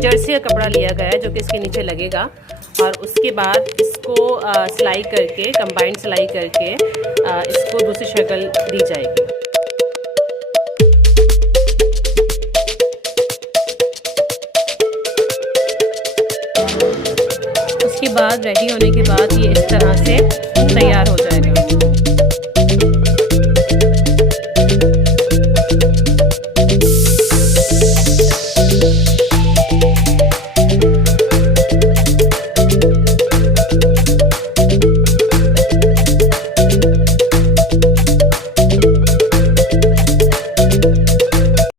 Jersey का कपड़ा लिया गया है जो कि इसके नीचे लगेगा, और उसके बाद इसको सिलाई करके, कंबाइंड सिलाई करके इसको दूसरी शक्ल दी जाएगी। उसके बाद रेडी होने के बाद ये इस तरह से तैयार हो जाएगा।